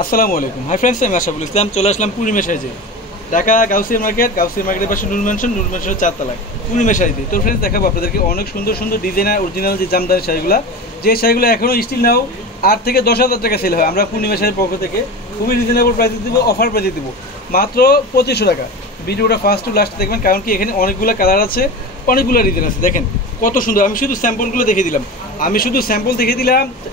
আসসালামু আলাইকুম। Hi friends, আমি আশাফুল ইসলাম। চলে আসলাম পূর্ণিমা শাড়িতে, ঢাকা গাউসিয়া মার্কেটের পাশে নূর ম্যানশনের 4 তলায় পূর্ণিমা শাড়িতে। তো ফ্রেন্ডস, দেখাবো আপনাদেরকে অনেক সুন্দর সুন্দর ডিজাইনার অরিজিনাল যে জামদানি শাড়িগুলো, যে শাড়িগুলো এখনও স্টিল নাও 8 থেকে 10,000 টাকা সেল হয়। আমরা পূর্ণিমা শাড়ির পক্ষ থেকে খুবই রিজনেবল প্রাইসে দিব, অফার প্রাইসে দিব মাত্র 2500 টাকা। ভিডিওটা ফার্স্ট টু লাস্ট দেখবেন, কারণ কি এখানে অনেকগুলো কালার আছে, অনেকগুলো ডিজাইন আছে। দেখেন কত সুন্দর। আমি শুধু স্যাম্পলগুলো দেখিয়ে দিলাম।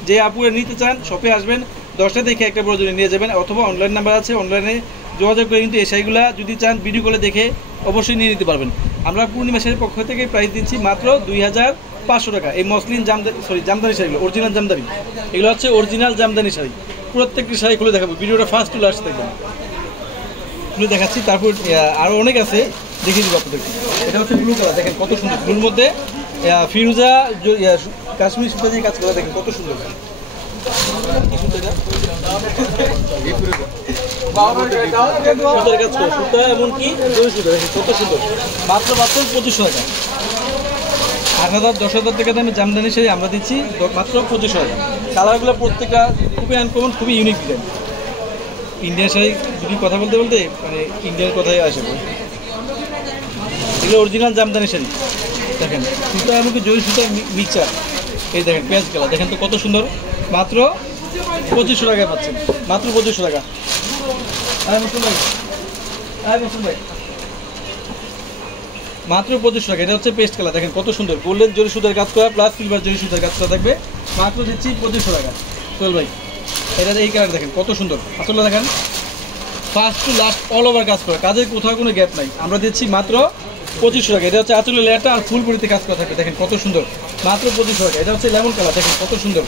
যে আপুরা নিতে চান শপে আসবেন, 10টা দেখে একটা প্রয়োজনে নিয়ে যাবেন, অথবা অনলাইন নাম্বার আছে, অনলাইনে যোগাযোগ করে কিন্তু এই শাড়িগুলো যদি চান ভিডিও কলে দেখে অবশ্যই নিয়ে নিতে পারবেন। আমরা পূর্ণিমা শাড়ির পক্ষ থেকে প্রাইস দিচ্ছি মাত্র 2500 টাকা। এই মসলিন জামদানি শাড়িগুলো অরিজিনাল জামদানি, এগুলো হচ্ছে অরিজিনাল জামদানি শাড়ি। প্রত্যেকটি শাড়ি খুলে দেখাবো, ভিডিওটা ফার্স্ট টু লাস্ট দেখবেন, খুলে দেখাচ্ছি। তারপর আরও অনেক আছে, দেখিয়ে দেবো আপনাদেরকে। এটা হচ্ছে ব্লু কালার, দেখেন কত সুন্দর। ব্লুর মধ্যে ফিরোজা কাশ্মীর সুতা দিয়ে কাজ করা, দেখেন কত সুন্দর। এমনকি কত সুন্দর, মাত্র 2500 টাকা। 8,000 10,000 টাকা দামে জামদানি শাড়ি আমরা দিচ্ছি মাত্র 2500 টাকা। কালারগুলো প্রত্যেকটা খুবই আনকমন, খুবই ইউনিক ডিজাইন। ইন্ডিয়ান শাড়ি যদি কথা বলতে মানে ইন্ডিয়ান কথাই আসে। এগুলো অরিজিনাল জামদানি শাড়ি, দেখেন সুতা এমনকি জরি সুতা মিক্সচার। এই দেখেন পেঁয়াজ কালার, দেখেন তো কত সুন্দর। মাত্র 2500 টাকায় পাচ্ছেন, মাত্র 2500 টাকা। মাত্র 2500 টাকা। এটা হচ্ছে পেস্ট কালার, দেখেন কত সুন্দর। গোল্ডেন জরি সুতার কাজ করা প্লাস সিলভার জরি সুতার কাজ করা থাকবে। মাত্র দিচ্ছি 2500 টাকা। চল ভাই, এটা এই কালার দেখেন কত সুন্দর। আসলে দেখেন first to last all over কাজ করা, কাজের কোথাও কোনো গ্যাপ নাই। আমরা দিচ্ছি মাত্র 2500 টাকা। এটা হচ্ছে আঁচলের লেয়ারটা আর ফুল পরিতে কাজ করা থাকবে, দেখেন কত সুন্দর। মাত্র 2500 টাকা। এটা হচ্ছে লেমন কালার, দেখেন কত সুন্দর,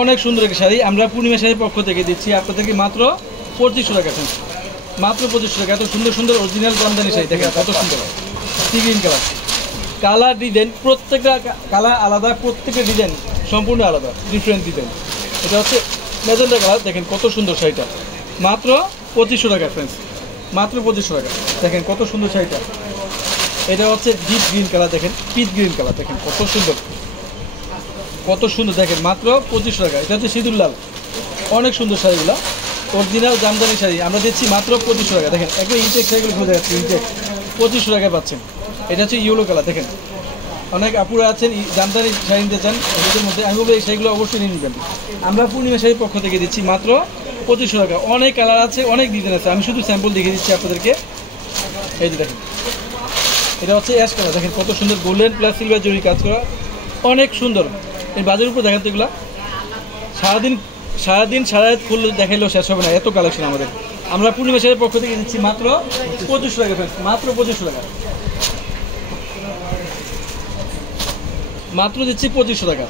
অনেক সুন্দর একটা শাড়ি। আমরা পূর্ণিমা শাড়ির পক্ষ থেকে দিচ্ছি আপনাদেরকে মাত্র 2500 টাকা। মাত্র 2500 টাকা। এত সুন্দর সুন্দর অরিজিনাল জামদানি শাড়ি, দেখেন কত সুন্দর। Sea green colour, colour design প্রত্যেকটা কালার আলাদা, প্রত্যেকটা ডিজাইন সম্পূর্ণ আলাদা, ডিফারেন্ট ডিজাইন। এটা হচ্ছে ম্যাজেন্টা কালার, দেখেন কত সুন্দর শাড়িটা। মাত্র 2500 টাকা ফ্রেন্ডস, মাত্র 2500 টাকা। দেখেন কত সুন্দর শাড়িটা। এটা হচ্ছে ডিপ গ্রিন কালার, দেখেন পিচ গ্রিন কালার, দেখেন কত সুন্দর, কত সুন্দর। দেখেন মাত্র 2500 টাকা। এটা হচ্ছে সিঁদুর লাল, অনেক সুন্দর শাড়িগুলো, অরিজিনাল জামদানি শাড়ি আমরা দিচ্ছি মাত্র 2500 টাকা। দেখেন একদম ইনটেক শাড়িগুলো খুঁজে যাচ্ছে, ইনটেক 2500 টাকায় পাচ্ছেন। এটা হচ্ছে ইয়েলো কালার, দেখেন অনেক আপুরা আছেন জামদানি শাড়ি নিতে চান, এদের মধ্যে আমি বলবো এই শাড়িগুলো অবশ্যই নিয়ে নেবেন। আমরা পূর্ণিমা শাড়ির পক্ষ থেকে দিচ্ছি মাত্র 2500 টাকা। অনেক কালার আছে, অনেক ডিজাইন আছে, আমি শুধু স্যাম্পল দেখিয়ে দিচ্ছি আপনাদেরকে। এই যে দেখেন, এটা হচ্ছে অ্যাশ কালার, দেখেন কত সুন্দর। গোল্ডেন প্লাস সিলভার জরি কাজ করা, অনেক সুন্দর। এই বাজারের উপর দেখেন তো, এগুলা সারাদিন সারা রাত খুললে দেখাইলেও শেষ হবে না, এত কালেকশন আমাদের। আমরা পূর্ণিমা শাড়ির পক্ষ থেকে দিচ্ছি মাত্র 2500 টাকা ফ্রেন্ডস, মাত্র 2500 টাকা। মাত্র দিচ্ছি 2500 টাকা।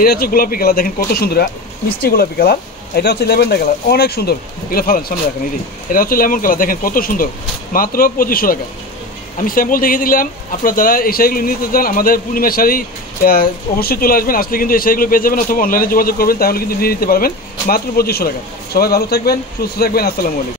এটা হচ্ছে গোলাপি কালার, দেখেন কত সুন্দর, মিষ্টি গোলাপি কালার। এটা হচ্ছে ল্যাভেন্ডার কালার, অনেক সুন্দর। এগুলো ফালান সামনে রাখেন। এটা হচ্ছে লেমন কালার, দেখেন কত সুন্দর। মাত্র 2500 টাকা। আমি স্যাম্পল দেখিয়ে দিলাম। আপনারা যারা এই শাড়িগুলো নিতে চান আমাদের পূর্ণিমা শাড়ি অবশ্যই চলে আসবেন, আসলে কিন্তু এই শাড়িগুলো পেয়ে যাবেন, অথবা অনলাইনে যোগাযোগ করবেন, তাহলে কিন্তু নিয়ে নিতে পারবেন। মাত্র 2500 টাকা। সবাই ভালো থাকবেন, সুস্থ থাকবেন। আসসালামু আলাইকুম।